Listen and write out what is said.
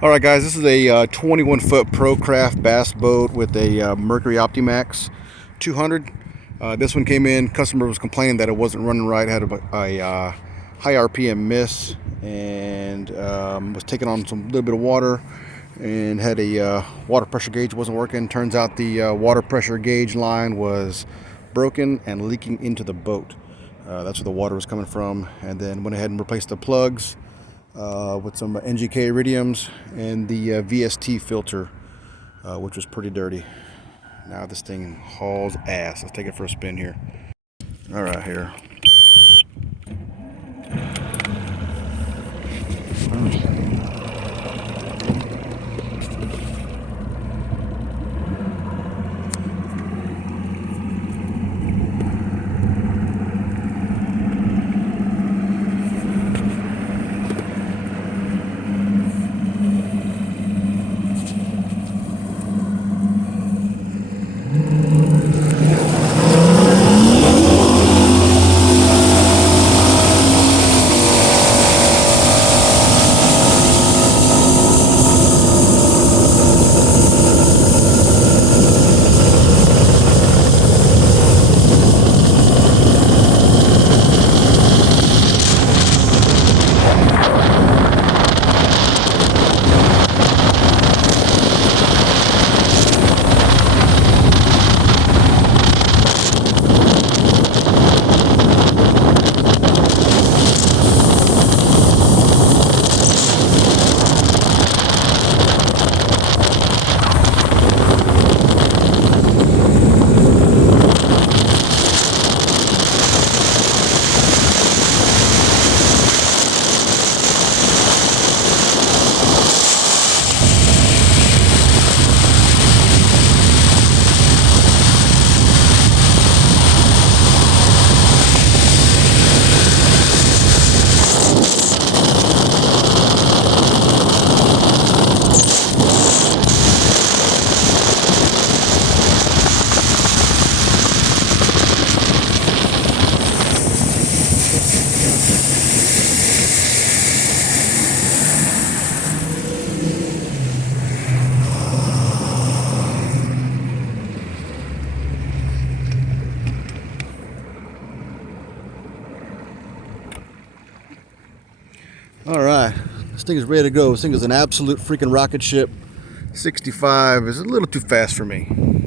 All right, guys, this is a 21-foot procraft bass boat with a Mercury Optimax 200. This one came in. Customer was complaining that it wasn't running right. Had a high RPM miss and was taking on some little bit of water and had a water pressure gauge wasn't working. Turns out the water pressure gauge line was broken and leaking into the boat. That's where the water was coming from. And then went ahead and replaced the plugs with some NGK iridiums and the VST filter, which was pretty dirty. Now this thing hauls ass. Let's take it for a spin here. All right, here. All right, this thing is ready to go. This thing is an absolute freaking rocket ship. 65 is a little too fast for me.